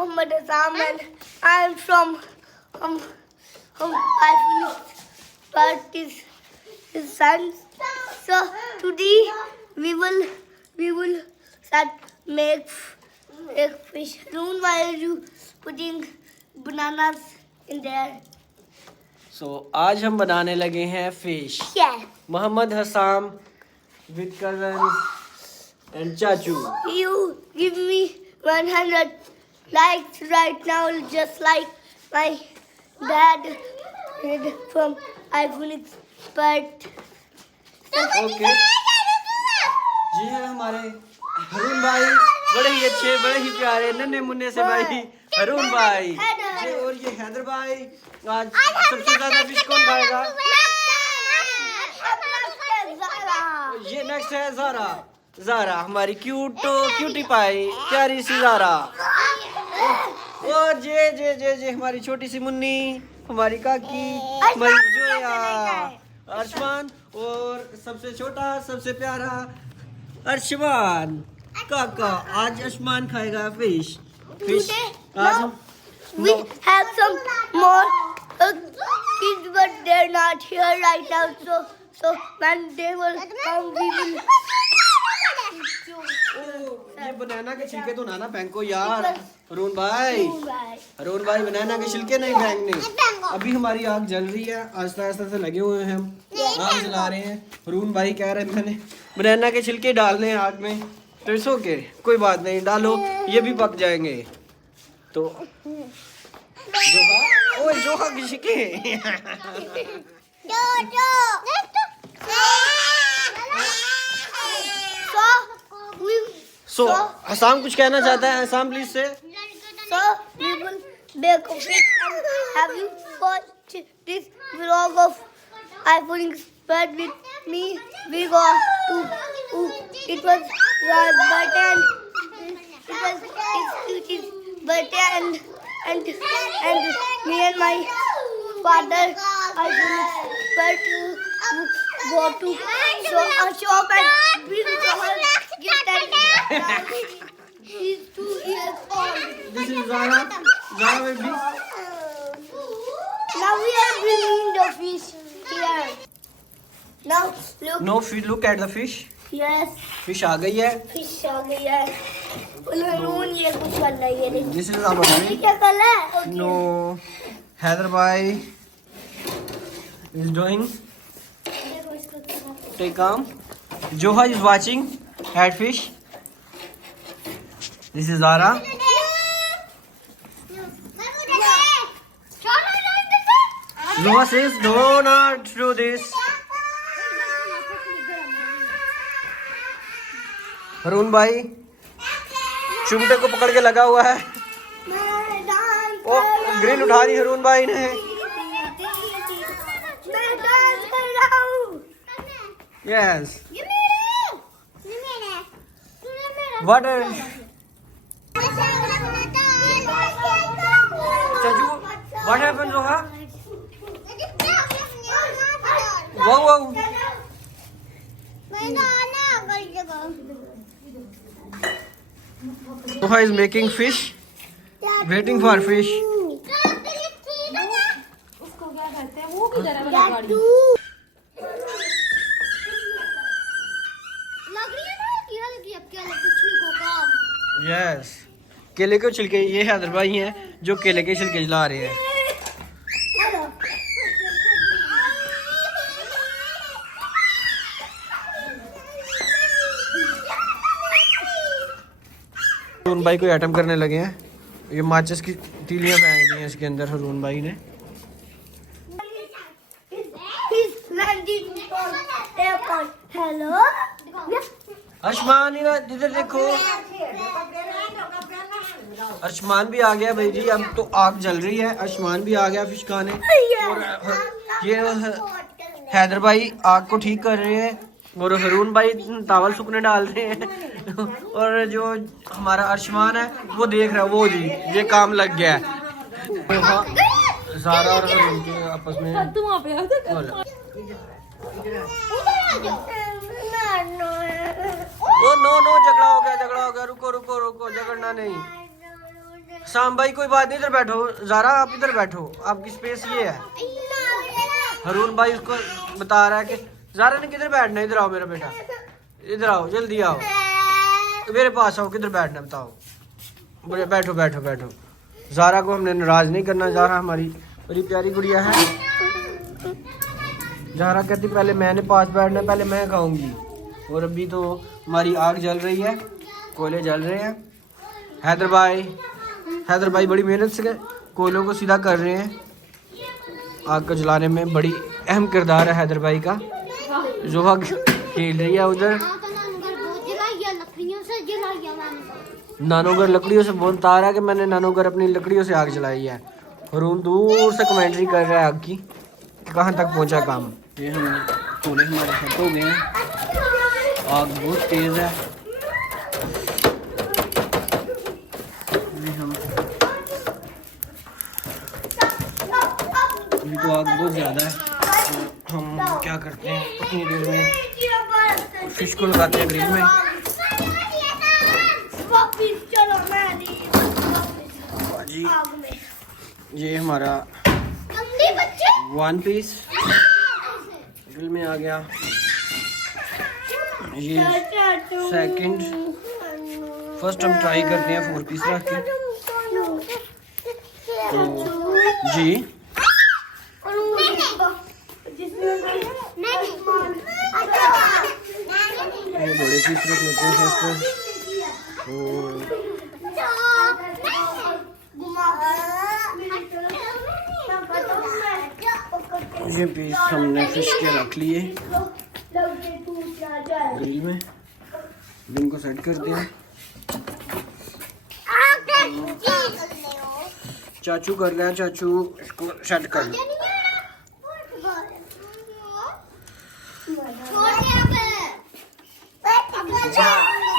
Muhammad Assam and I am from Iphonics but his sons. So today we will start make fish. Haroon, why are you putting bananas in there? So आज हम बनाने लगे हैं fish. Yeah. Mohammed Hasam with cousins and चाचू. You give me 100 likes right now, just like my dad did from Iphonics. But okay जी है हमारे हरून भाई, बड़े ही अच्छे, बड़े ही प्यारे नन्हे मुन्ने से भाई हरून भाई जी. और ये हैदर भाई. आज सबसे ज्यादा फिश कौन खाएगा? ये नेक्स्ट है ज़ारा. ज़ारा हमारी क्यूटी पाई, प्यारी सी ज़ारा. और जे हमारी छोटी सी मुन्नी, हमारी काकी, हमारी जोया, अर्शमान. और सबसे छोटा, सबसे प्यारा अर्शमान काका. आज अर्शमान खाएगा फिश. आज हम we have some more kids, but they're not here right now. So when they will come, we will. ये बनाना के छिलके तो ना फेंको यार हरून भाई. हरून भाई बनाना के छिलके नहीं फेंकने. अभी हमारी आग जल रही है, आस्ता आस्ता से लगे हुए हैं हम, आग जला रहे हैं. हरून भाई कह रहे हैं मैंने बनाना के छिलके डालने हैं आग में, तो इट्स ओके, कोई बात नहीं, डालो, ये भी पक जाएंगे. तो जोहा के छिलके. सो हसाम कुछ कहना चाहता है. हसाम प्लीज से. So we will make a fish. Have you watched this vlog of Iphonics? But with me, we go to it was button. It was button and me and my father but go to a shop and we will give that. He's 2 years old. This is Zara. Zara baby. Now we are bringing the fish here. Now look. No fish. Look at the fish. Yes. Fish आ गई है. Fish आ गई है. उन्होंने ये कुछ कर रहा है ये. This is our baby. क्या कर रहा है? No. Heather bhai is doing. Stay calm. Joha is watching at fish. This is Zara. Joha says do not do this. Haroon भाई चुमटे को पकड़ के लगा हुआ है. ओ ग्रिल उठा री हरून भाई ने. Yes. What are Chaju? What happened, Zoha? Wow. Zoha is making fish, waiting for fish. Yes. केले के छिलके, ये हैदर भाई हैं जो केले के छिलके जला रहे हैं. हरून भाई कोई आइटम करने लगे हैं. ये माचिस की तीलियां फेंक दी हैं इसके अंदर हरून भाई ने. Hello. अर्शमान इधर देखो. अर्शमान भी आ गया भाई जी. अब तो आग जल रही है, अर्शमान भी आ गया फिश खाने. और ये हैदर भाई आग को ठीक कर रहे हैं और हरून भाई तावल सूखने डाल रहे हैं. और जो हमारा अर्शमान है वो देख रहा है. वो जी ये काम लग गया है. ज़ारा और हरून के आपस में. ओ नो झगड़ा हो गया. रुको झगड़ना नहीं. शाम भाई कोई बात नहीं, इधर बैठो। ज़ारा आप इधर बैठो, आपकी स्पेस ये है। हरून भाई उसको बता रहा है कि ज़ारा ने किधर बैठना है। इधर आओ मेरा बेटा, इधर आओ, जल्दी आओ मेरे पास आओ। किधर बैठना बताओ। बैठो बैठो बैठो। ज़ारा को हमने नाराज़ नहीं करना। ज़ारा हमारी बड़ी प्यारी गुड़िया है। ज़ारा कहती पहले मैंने पास बैठना, पहले मैं खाऊंगी। और अभी तो हमारी आग जल रही है, कोयले जल रहे हैं। हैदर भाई बड़ी मेहनत से कोयलों को सीधा कर रहे हैं। आग को जलाने में बड़ी अहम किरदार है हैदर भाई का। जोहा खेल रही है उधर। नानोगर लकड़ियों से बता रहा है कि मैंने नानोगर अपनी लकड़ियों से आग जलाई है। हरून दूर से कमेंट्री कर रहा है आग की कि कहाँ तक पहुँचा काम। ये हमने कोयले हमारे सेट हो गए हैं। आग बहुत तेज है। अभी तो आग बहुत ज़्यादा है। तो हम क्या करते हैं, इतनी देर में फिश को लगाते हैं ग्रिल में। जी ये हमारा 1 पीस ग्रिल में आ गया। ये सेकंड, फर्स्ट हम ट्राई करते हैं 4 पीस रख के। तो जी ये बड़े पीस रख लेते हैं फर्स्ट में। ये पीस हमने फिश के रख लिए ग्रिल में। इनको सेट करते हैं। चाचू कर रहे हैं, चाचू इसको सेट कर लो।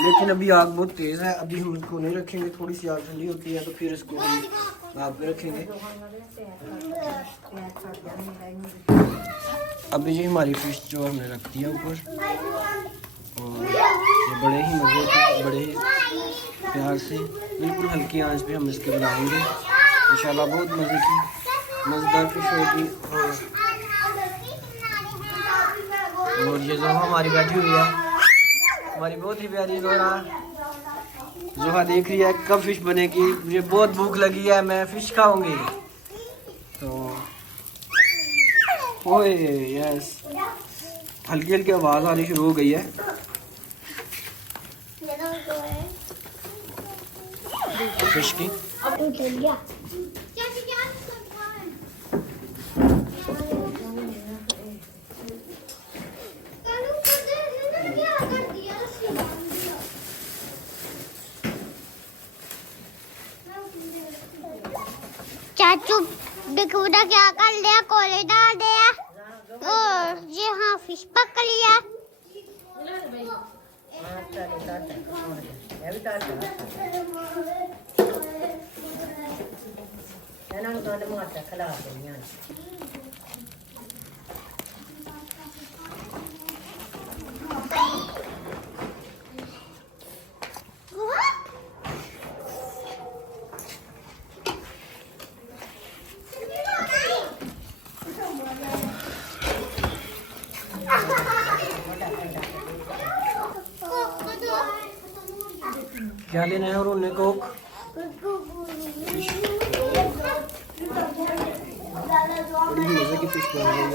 लेकिन अभी आग बहुत तेज है, अभी हम इसको नहीं रखेंगे। थोड़ी सी आग ठंडी होती है तो फिर इसको हम आग पे रखेंगे। अभी जी हमारी फिश जो हमने रख दी है ऊपर, और ये बड़े ही मजे से, बड़े ही प्यार से, बिल्कुल हल्की आंच पे हम इसके बनाएंगे इंशाल्लाह। बहुत मजे की मजेदार फिश होगी। और ये जो हमारी बैठी हुई है, हमारी बहुत ही प्यारी जोहा देख रही है कब फिश बनेगी। मुझे बहुत भूख लगी है, मैं फिश खाऊंगी। तो ओए यस, हल्की हल्की आवाज आनी शुरू हो गई है। फिश की चाचू देखो बेटा क्या कर लिया, कोले डाल दिया और ये हाँ फिश पकड़ लिया। क्या लेना है और उन्हें कोक। बड़ी मजे की फिश बन रही है।